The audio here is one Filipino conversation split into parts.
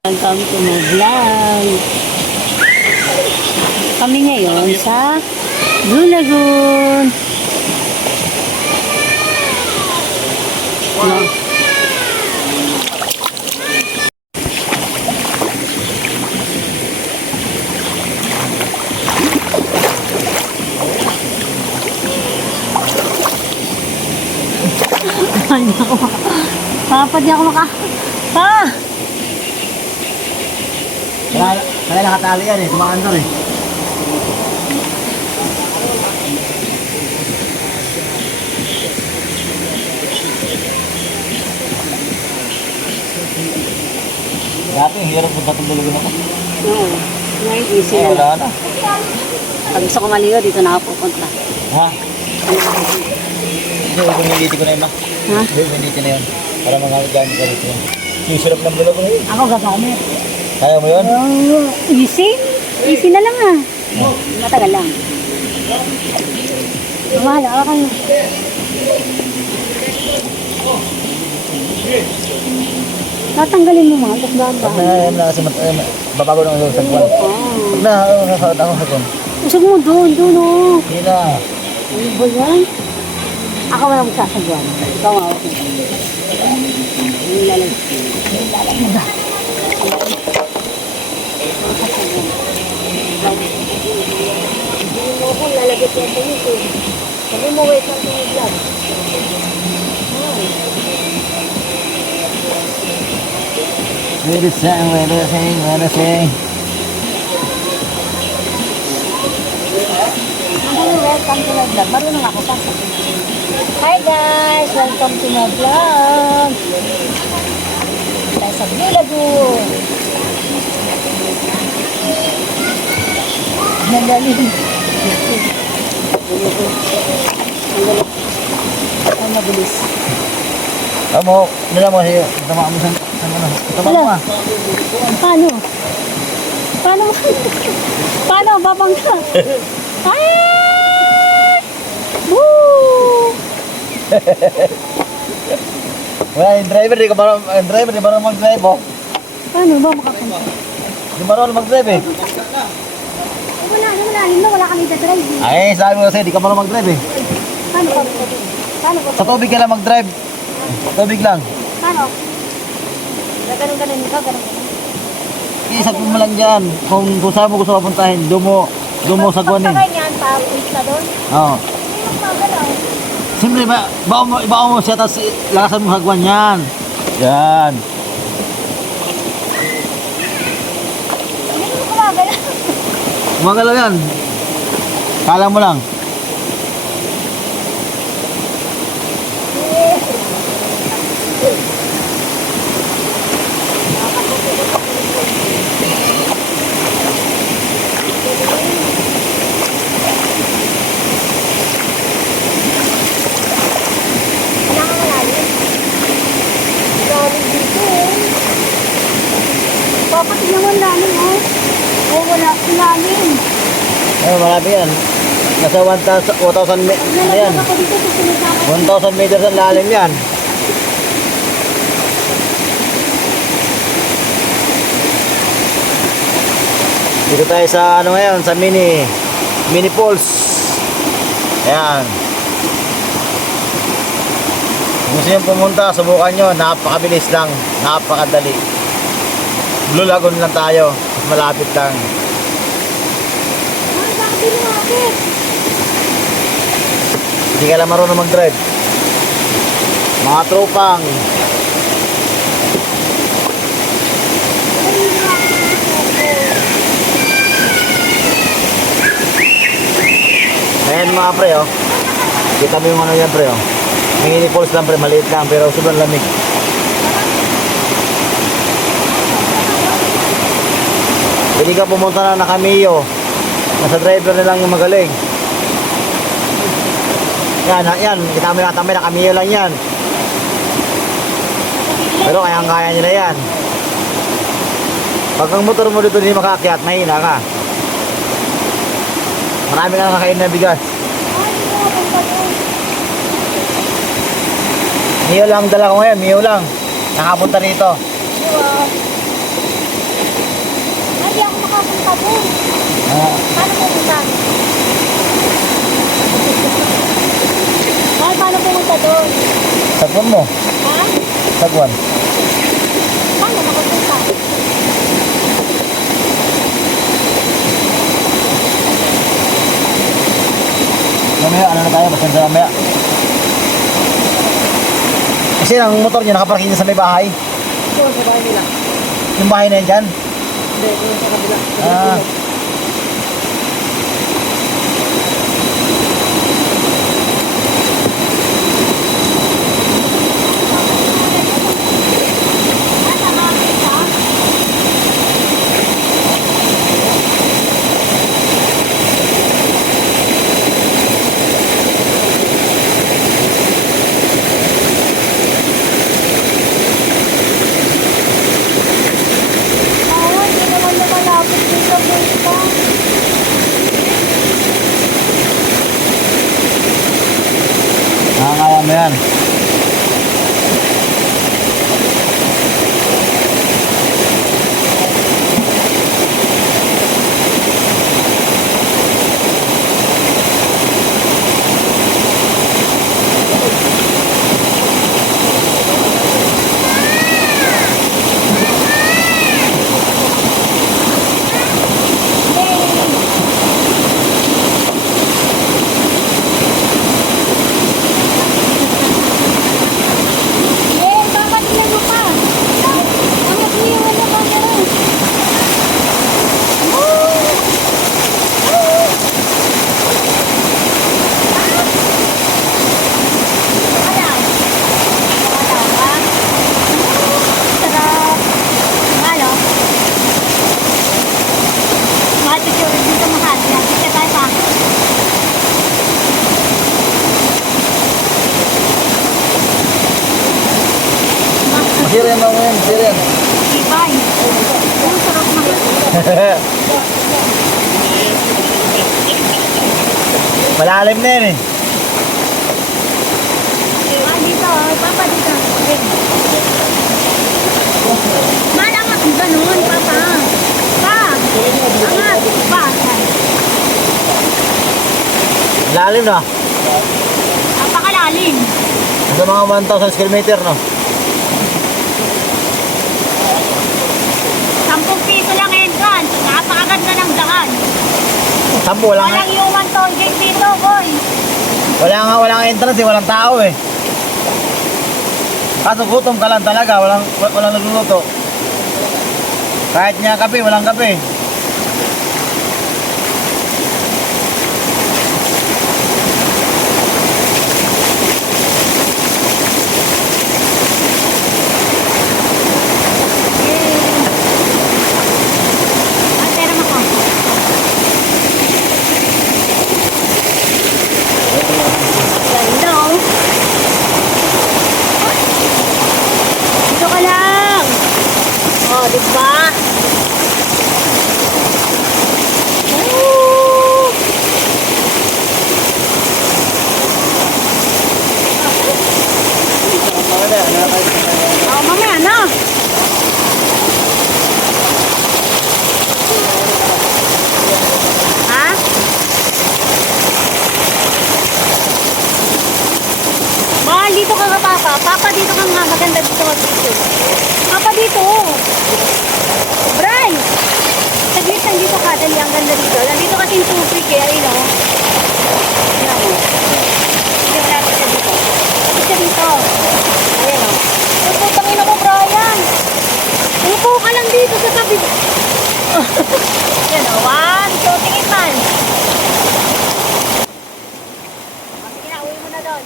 Welcome to my vlog. Kami ngayon sa Blue Lagoon. No. Papa, di ako maka... Pa! Kaya nakatali yan eh, kumakandar eh. Dati, hirap punta itong dulugan ako. Oo. Ngayon, easy Ay, na wala lang. na. Pag gusto ko maligo, dito na ako pupunta. Ha? Hindi, humiliti ko na yun, ma. Ha? Hindi, humiliti na yun. Para magamit gamit ka rito. Yung sarap ng dulugan eh. Ako gagamit. Kaya mo yun? Oh, easy? Easy na lang ah. Matagal lang. Mahal, okay. Tatanggalin mo mga, tapos Pag babahan. na, na, kasi babago ng sa kwan. Oh. Pag na, ako sa kwan. Usag mo doon, oh. Hindi na. Ano ba yan? Ako wala magsasagwan. Ikaw nga ako. Yung lalag. Hindi mo ako lalagay yan sa YouTube. Sabi mo, wait lang sa vlog. Wait a second, wait a second, wait a second. Welcome to my vlog. Marunong ako pa. Hi guys! Welcome to my vlog. Tayo sa Blue Lagoon. Nagaling. Ang mabilis. Amo, nila mo siya. Tama mo sa ano. Tama mo ah. Paano? Paano? Paano? Babang ka? Ay! Woo! Wala, yung driver, di ba marunong mag-drive oh. Paano ba makapunta? Di marunong mag-drive eh. Wala na, wala kami drive. Ay, sabi mo kasi, di ka marunong mag-drive eh. Paano ka? Paano ka? Sa tubig ka lang mag-drive. Tubig lang. Paano? Ganun ka, ganun. Isag mo lang dyan. Kung saan mo gusto mapuntahin, dumo sa guwan eh. Pagkakay niyan, papunta doon. Oo. Hindi mo magalaw. Siyempre, ibaon mo siya, tapos lakasan mo sa guwan yan. Yan. Hindi mo magalaw. Gumagalaw yan. Kala mo lang. Kailangan malalim. Galing dito eh. Papatigyan mo ang lalim oh. Oh, wala ang lalim. Ay, marami yan. Nasa 1,000 yan. Ako dito sa sinasama. 1,000 meters ang lalim yan. Dito tayo sa ano ngayon, sa mini falls. Ayan. Kung gusto nyo pumunta, subukan nyo. Napakabilis lang. Napakadali. Blue Lagoon lang tayo. Mas malapit lang. Ay, bakit lumapit? Hindi ka lang marunong mag-drive. Mga tropang. Ayan mga pre oh. Kita mo yung ano yan pre oh. Mini falls lang pre, maliit lang pero sobrang lamig. Pwede ka pumunta na nakamiyo. Nasa driver na lang yung magaling. Yan, kita mo yung tambay, nakamiyo lang yan. Pero kayang-kaya nila yan. Pag ang motor mo dito hindi makaakyat, mahina ka. Marami ka nakakain na bigas. Mio lang dala ko ngayon, Mio lang. Nakapunta rito. makapunta doon? Ah, Paano pumunta? Mahal, paano pumunta doon? sagwan mo. Ha? Sagwan. Paano makapunta? Mamaya, ano na tayo? Basta sa mamaya. Kasi ang motor niya nakaparking sa may bahay. Doon sa bahay nila. Yung bahay na yan dyan. Hindi, doon sa kabila. Ah. Oo, hindi naman na malapit din sa punta. Nakakaya mo yan. Eh, dapat ilan mo pa. Anak niyo, wala pa niya rin. Sarap. Ano? Mahal ito dito mahal. Kita tayo pa. Masira yan mo yan. Masira yan. Ibay. Ang sarap mahal. Malalim na yan eh. Ah, dito. Papa, dito. Malangat ganun, Papa. Pa. Angat. Pa. Malalim na. Napakalalim. Sa mga 1,000 square meter, no? 10 piso lang entrance. Napakaganda ng daan. Sampo, wala nga. Walang yung 1 toll gate dito, boy. Walang entrance eh. Walang tao eh. Kaso gutom ka lang talaga. Walang nagluluto. Kahit niya kape, walang kape. Ang pera mo ko. Ganda, oh. Dito ka lang. Oh, di ba? Woo! Oh, mamaya na. Ha? Mahal, dito ka nga, Papa. Papa, dito ka nga. Maganda dito mag-picture. Papa, dito. Bray! Saglit lang dito ka. Dali, ang ganda dito. Nandito kasi yung tubig eh. Ayun, oh. Ayan, oh. Hindi mo natin siya dito. Siya dito. Ayan, oh. Ay, putang ina mo, Brian. Upo ka lang dito sa tabi. Ayan, oh. 1, 2, tingin man. Sige na, uwi mo na doon.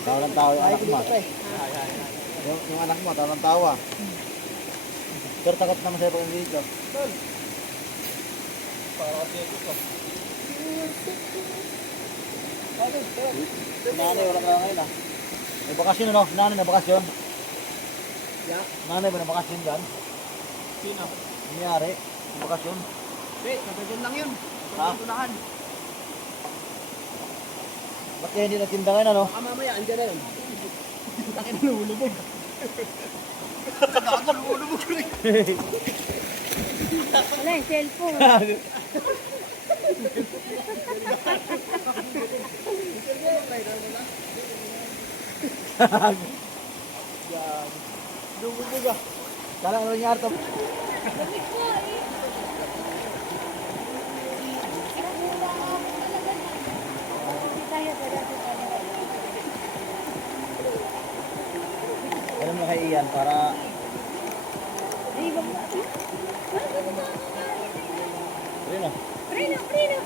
Tawa ng tawa yung anak mo. Yung anak mo, tawa ng tawa. Pero takot naman sa'yo pag dito. Nanay, wala ka ngayon ah. May bakasyon ano? Nanay na bakasyon? Yeah. Nanay ba na bakasyon dyan? Sino? Nangyari? May bakasyon? Hindi, nagagyan lang yun. Ha? Tunahan. Ba't kaya hindi natinda ngayon ano? Baka mamaya, andyan na yun. Takin na nulubog. Gagal, nulubog rin. Wala yung cellphone. Yan. Lumubog ah. Kala ano nangyari to? Lamig ko eh. Hindi tayo dito tayo. Alam mo kay Ian para Ay, wag na. ayun ah. Preno, preno.